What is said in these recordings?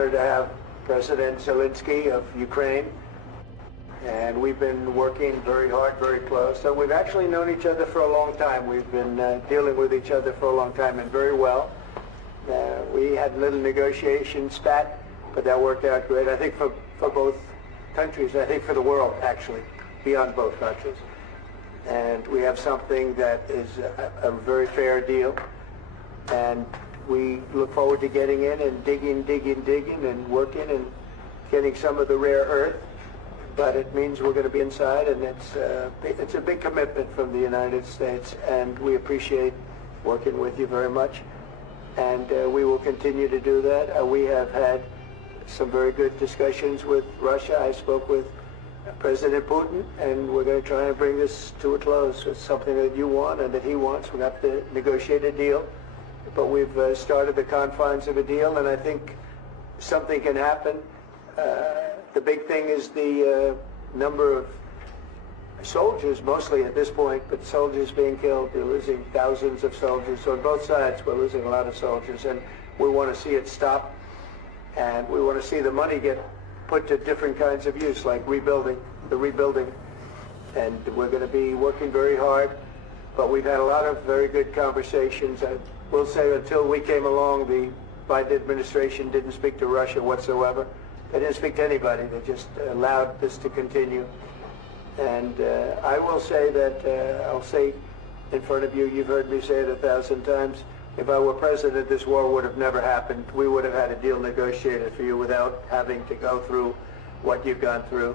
To have President Zelensky of Ukraine, and we've been working very hard, very close. So we've actually known each other for a long time. We've been dealing with each other for a long time, and very well. We had a little negotiation spat, but that worked out great. I think for both countries, I think for the world, actually, beyond both countries. And we have something that is a very fair deal, and we look forward to getting in and digging and working and getting some of the rare earth. But it means we're going to be inside, and it's a big commitment from the United States, and we appreciate working with you very much. And we will continue to do that. We have had some very good discussions with Russia. I spoke with President Putin, and we're going to try and bring this to a close. It's something that you want and that he wants. We have to negotiate a deal. But we've started the confines of a deal, and I think something can happen. The big thing is the number of soldiers, mostly at this point, but soldiers being killed. They're losing thousands of soldiers. So on both sides, we're losing a lot of soldiers, and we want to see it stop. And we want to see the money get put to different kinds of use, like rebuilding. And we're going to be working very hard. But we've had a lot of very good conversations. We'll say until we came along, the Biden administration didn't speak to Russia whatsoever. They didn't speak to anybody. They just allowed this to continue. And I will say that, I'll say in front of you, you've heard me say it 1,000 times, if I were president, this war would have never happened. We would have had a deal negotiated for you without having to go through what you've gone through.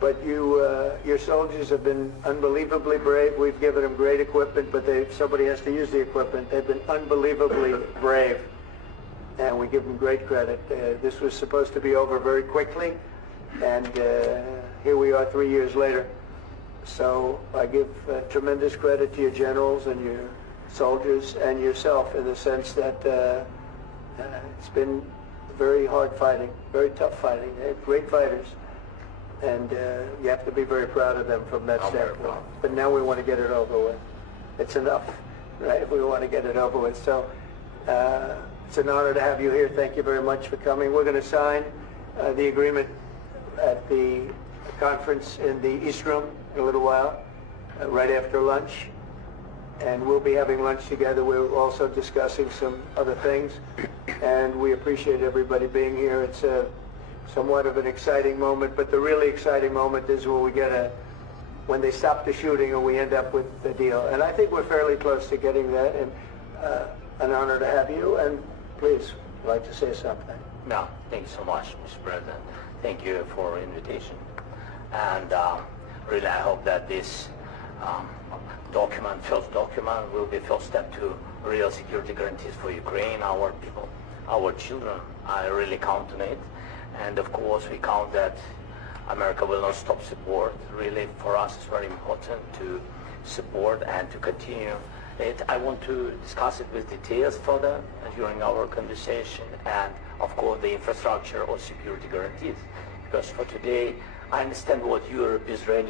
But your soldiers have been unbelievably brave. We've given them great equipment, but somebody has to use the equipment. They've been unbelievably brave, and we give them great credit. This was supposed to be over very quickly, and here we are 3 years later. So I give tremendous credit to your generals and your soldiers and yourself, in the sense that it's been very hard fighting, very tough fighting. They're great fighters. And you have to be very proud of them from that standpoint. But now we want to get it over with. It's enough, right? We want to get it over with. So it's an honor to have you here. Thank you very much for coming. We're going to sign the agreement at the conference in the East Room in a little while, right after lunch. And we'll be having lunch together. We're also discussing some other things. And we appreciate everybody being here. It's somewhat of an exciting moment, but the really exciting moment is when they stop the shooting and we end up with the deal. And I think we're fairly close to getting that, and an honor to have you. And please, I'd like to say something. No, thank you so much, Mr. President. Thank you for the invitation. And really, I hope that this first document will be first step to real security guarantees for Ukraine, our people, our children. I really count on it. And of course, we count that America will not stop support. Really, for us, it's very important to support and to continue it. I want to discuss it with details further during our conversation, and of course, the infrastructure or security guarantees. Because for today, I understand what Europe is ready